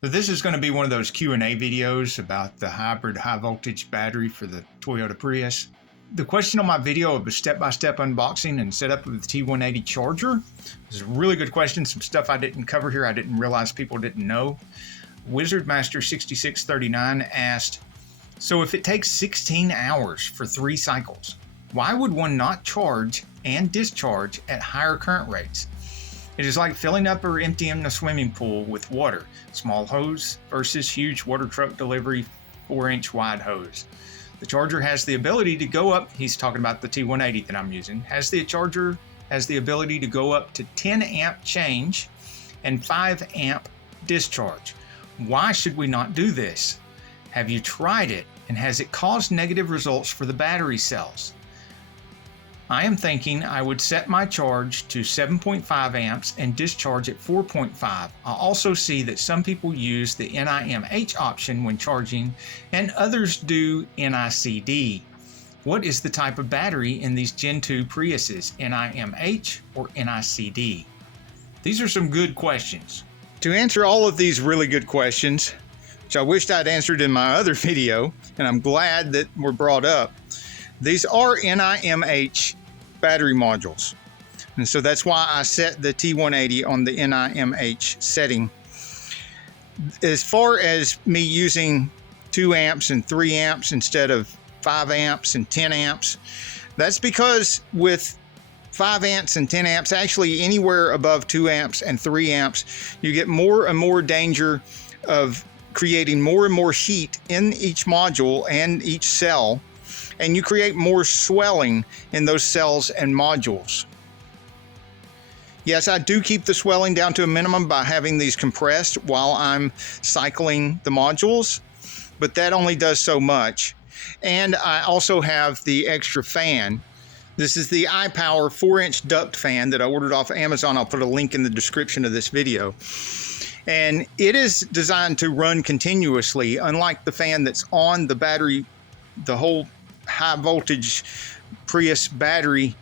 So this is going to be one of those Q&A videos about the hybrid high voltage battery for the Toyota Prius. The question on my video of a step-by-step unboxing and setup of the T180 charger is a really good question. Some stuff I didn't cover here I didn't realize people didn't know. Wizardmaster6639 asked, so if it takes 16 hours for 3 cycles, why would one not charge and discharge at higher current rates? It is like filling up or emptying a swimming pool with water. Small hose versus huge water truck delivery 4-inch wide hose. The charger has the ability to go up, he's talking about the T180 that I'm using, charger has the ability to go up to 10 amp change and 5 amp discharge. Why should we not do this? Have you tried it, and has it caused negative results for the battery cells? I am thinking I would set my charge to 7.5 amps and discharge at 4.5. I also see that some people use the NiMH option when charging and others do NiCd. What is the type of battery in these Gen 2 Priuses, NiMH or NiCd? These are some good questions. To answer all of these really good questions, which I wished I'd answered in my other video, and I'm glad that were brought up, these are NiMH battery modules. And so that's why I set the T180 on the NiMH setting. As far as me using 2 amps and 3 amps instead of 5 amps and 10 amps, that's because with 5 amps and 10 amps, actually anywhere above 2 amps and 3 amps, you get more and more danger of creating more and more heat in each module and each cell, and you create more swelling in those cells and modules. Yes, I do keep the swelling down to a minimum by having these compressed while I'm cycling the modules, but that only does so much. And I also have the extra fan. This is the iPower 4-inch duct fan that I ordered off Amazon. I'll put a link in the description of this video. And it is designed to run continuously, unlike the fan that's on the battery. The whole high voltage Prius battery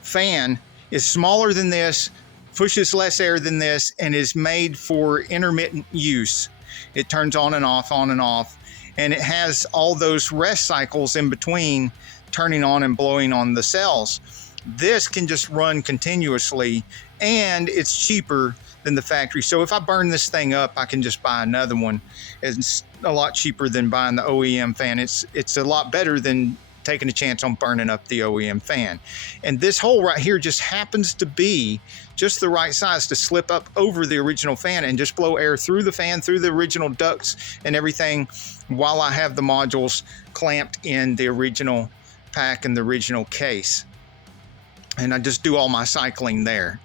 fan is smaller than this, pushes less air than this, and is made for intermittent use. It turns on and off, and it has all those rest cycles in between turning on and blowing on the cells. This can just run continuously, and it's cheaper than the factory. So if I burn this thing up, I can just buy another one. It's a lot cheaper than buying the OEM fan. It's a lot better than taking a chance on burning up the OEM fan. And this hole right here just happens to be just the right size to slip up over the original fan and just blow air through the fan, through the original ducts and everything, while I have the modules clamped in the original pack and the original case. And I just do all my cycling there.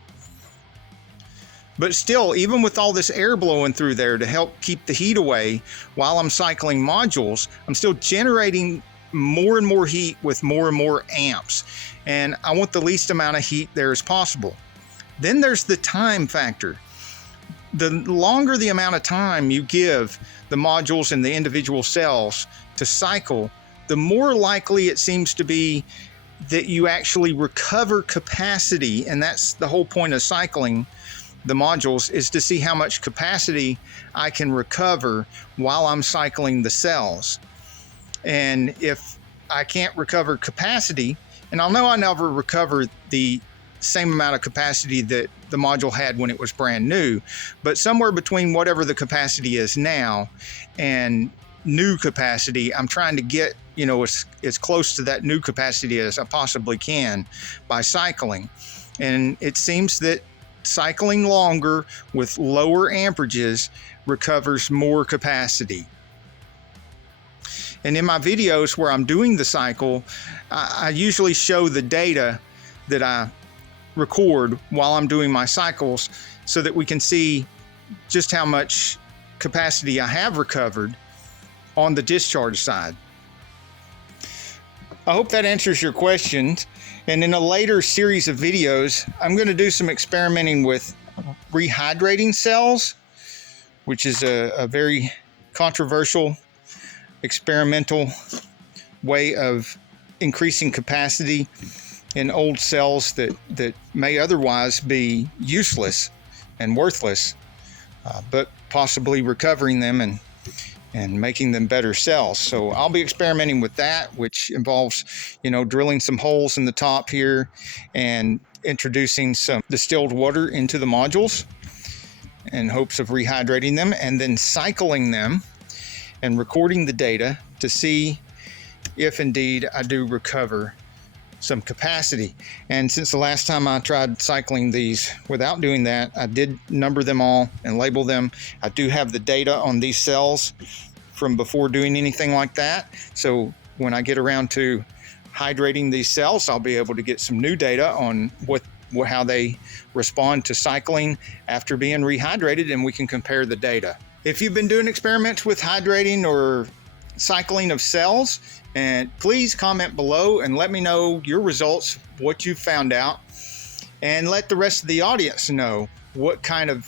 But still, even with all this air blowing through there to help keep the heat away while I'm cycling modules, I'm still generating more and more heat with more and more amps. And I want the least amount of heat there as possible. Then there's the time factor. The longer the amount of time you give the modules and the individual cells to cycle, the more likely it seems to be that you actually recover capacity. And that's the whole point of cycling the modules, is to see how much capacity I can recover while I'm cycling the cells. And if I can't recover capacity, and I'll know I never recover the same amount of capacity that the module had when it was brand new, but somewhere between whatever the capacity is now and new capacity, I'm trying to get, as close to that new capacity as I possibly can by cycling. And it seems that cycling longer with lower amperages recovers more capacity. And in my videos where I'm doing the cycle, I usually show the data that I record while I'm doing my cycles so that we can see just how much capacity I have recovered on the discharge side. I hope that answers your questions. And in a later series of videos, I'm going to do some experimenting with rehydrating cells, which is a very controversial experimental way of increasing capacity in old cells that may otherwise be useless and worthless. but possibly recovering them and making them better cells. So I'll be experimenting with that, which involves, drilling some holes in the top here and introducing some distilled water into the modules in hopes of rehydrating them, and then cycling them and recording the data to see if indeed I do recover some capacity. And since the last time I tried cycling these without doing that, I did number them all and label them. I do have the data on these cells from before doing anything like that. So when I get around to hydrating these cells, I'll be able to get some new data on how they respond to cycling after being rehydrated, and we can compare the data. If you've been doing experiments with hydrating or cycling of cells, and please comment below and let me know your results, what you found out, and let the rest of the audience know what kind of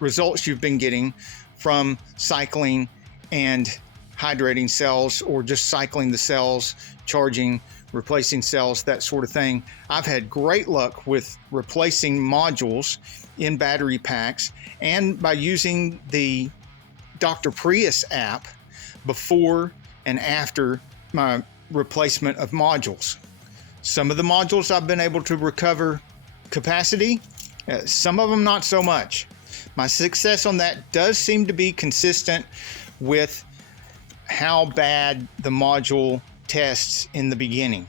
results you've been getting from cycling and hydrating cells, or just cycling the cells, charging, replacing cells, that sort of thing. I've had great luck with replacing modules in battery packs, and by using the Dr. Prius app before and after my replacement of modules. Some of the modules I've been able to recover capacity, some of them not so much. My success on that does seem to be consistent with how bad the module tests in the beginning.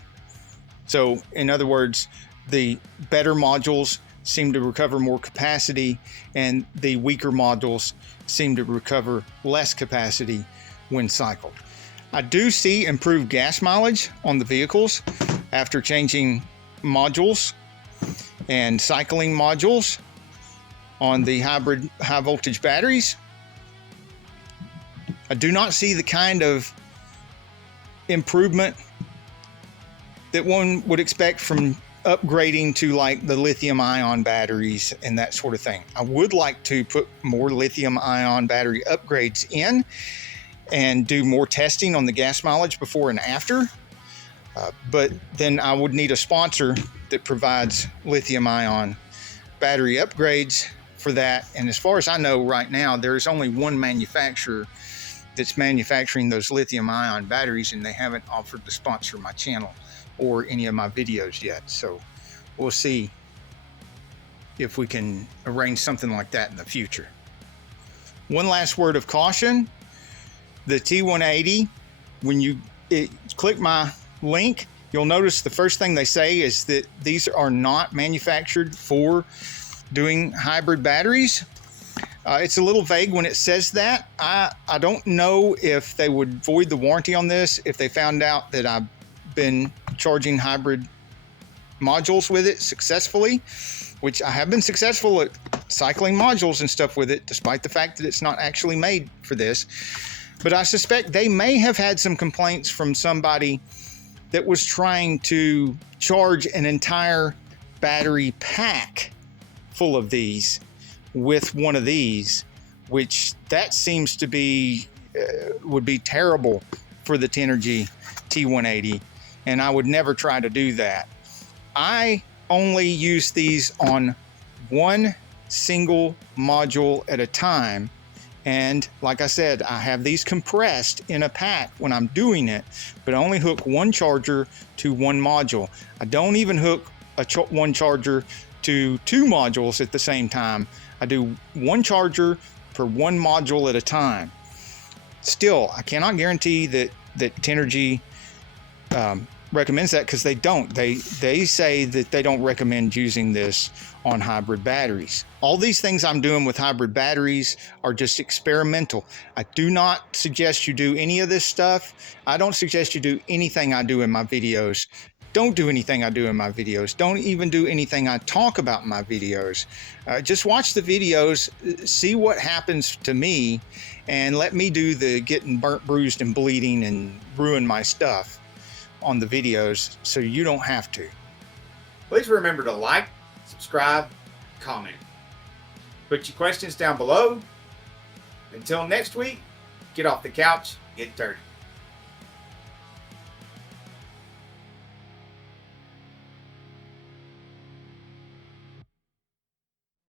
So in other words, the better modules seem to recover more capacity, and the weaker modules seem to recover less capacity when cycled. I do see improved gas mileage on the vehicles after changing modules and cycling modules on the hybrid high voltage batteries. I do not see the kind of improvement that one would expect from upgrading to like the lithium ion batteries and that sort of thing. I would like to put more lithium ion battery upgrades in and do more testing on the gas mileage before and after. But then I would need a sponsor that provides lithium ion battery upgrades for that. And as far as I know right now, there's only one manufacturer that's manufacturing those lithium ion batteries, and they haven't offered to sponsor my channel or any of my videos yet. So we'll see if we can arrange something like that in the future. One last word of caution. The T180, when you click my link, you'll notice the first thing they say is that these are not manufactured for doing hybrid batteries. It's a little vague when it says that. I don't know if they would void the warranty on this if they found out that I've been charging hybrid modules with it successfully, which I have been successful at cycling modules and stuff with it, despite the fact that it's not actually made for this. But I suspect they may have had some complaints from somebody that was trying to charge an entire battery pack full of these with one of these, which that seems to be would be terrible for the Tenergy T180, and I would never try to do that. I only use these on one single module at a time, and like I said, I have these compressed in a pack when I'm doing it, but I only hook one charger to one module. I don't even hook one charger to two modules at the same time. I do one charger per one module at a time. Still, I cannot guarantee that Tenergy recommends that, because they don't. They say that they don't recommend using this on hybrid batteries. All these things I'm doing with hybrid batteries are just experimental. I do not suggest you do any of this stuff. I don't suggest you do anything I do in my videos. Don't do anything I do in my videos. Don't even do anything I talk about in my videos. Just watch the videos, see what happens to me, and let me do the getting burnt, bruised, and bleeding and ruin my stuff on the videos so you don't have to. Please remember to like, subscribe, comment. Put your questions down below. Until next week, get off the couch, get dirty.